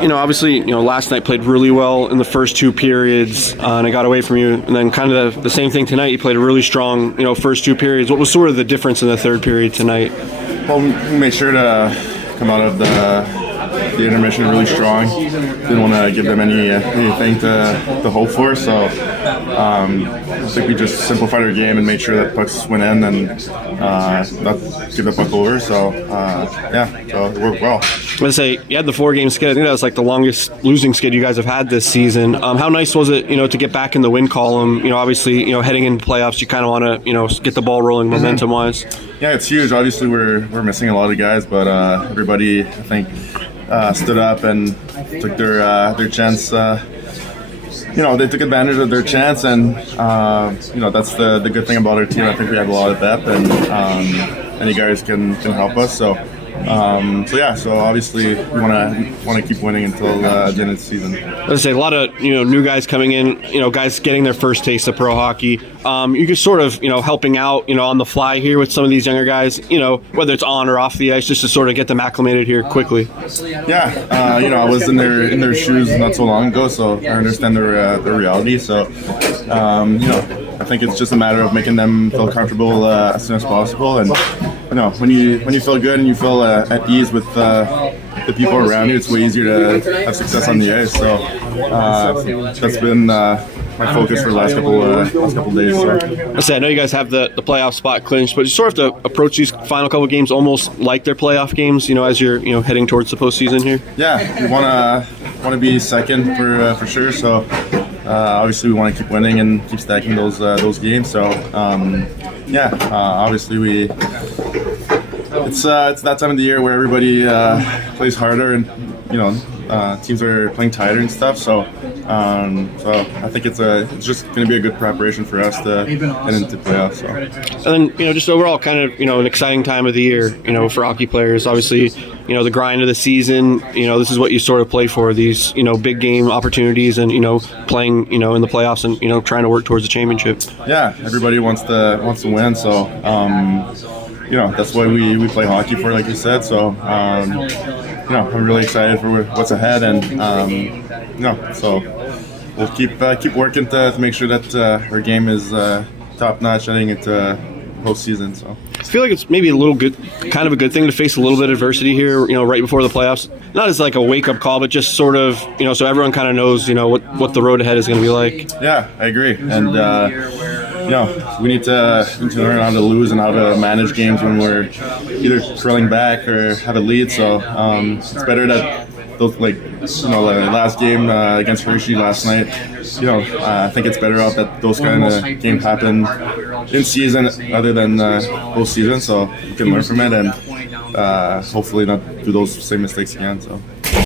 obviously, last night played really well in the first two periods, and it got away from you. And then kind of the same thing tonight. You played a really strong, first two periods. What was sort of the difference in the third period tonight? Well, we made sure to come out of the intermission really strong. Didn't want to give them anything to hope for. So I think we just simplified our game and made sure that pucks went in and not give the puck over. So so it worked well. I was going to say, you had the 4-game skid. I think that was like the longest losing skid you guys have had this season. How nice was it, to get back in the win column? Obviously, heading into playoffs, you kind of want to, get the ball rolling momentum-wise. Yeah, it's huge. Obviously, we're missing a lot of guys, but everybody, I think, stood up and took their chance. They took advantage of their chance, and that's the good thing about our team. I think we have a lot of depth, and any guys can help us. So obviously we want to keep winning until the end of the season. Let's say a lot of new guys coming in, guys getting their first taste of pro hockey. You just sort of helping out on the fly here with some of these younger guys, whether it's on or off the ice, just to sort of get them acclimated here quickly. Yeah, I was in their shoes not so long ago, so I understand their reality. So I think it's just a matter of making them feel comfortable as soon as possible, and when you feel good and you feel at ease with the people around you, it's way easier to have success on the ice. So that's been my focus for the last couple days. So. I know you guys have the playoff spot clinched, but you sort of have to approach these final couple games almost like they're playoff games, as you're heading towards the postseason here. Yeah, we want to be second for sure. So obviously we want to keep winning and keep stacking those games. So obviously it's that time of the year where everybody plays harder and teams are playing tighter and stuff. So I think it's just going to be a good preparation for us to head into playoffs. So. And then just overall kind of an exciting time of the year for hockey players. Obviously the grind of the season. This is what you sort of play for, these big game opportunities and playing in the playoffs and trying to work towards the championship. Yeah, everybody wants to win. So. That's why we play hockey for, like you said. So, I'm really excited for what's ahead, and so we'll keep working to make sure that our game is top notch heading into postseason. So I feel like it's maybe kind of a good thing to face a little bit of adversity here, right before the playoffs. Not as like a wake up call, but just sort of, so everyone kind of knows, what the road ahead is going to be like. Yeah, I agree, and. We need to learn how to lose and how to manage games when we're either trailing back or have a lead. So it's better that those the last game against Hershey last night. I think it's better off that those kind of games happen in season other than postseason, so we can learn from it and hopefully not do those same mistakes again. So.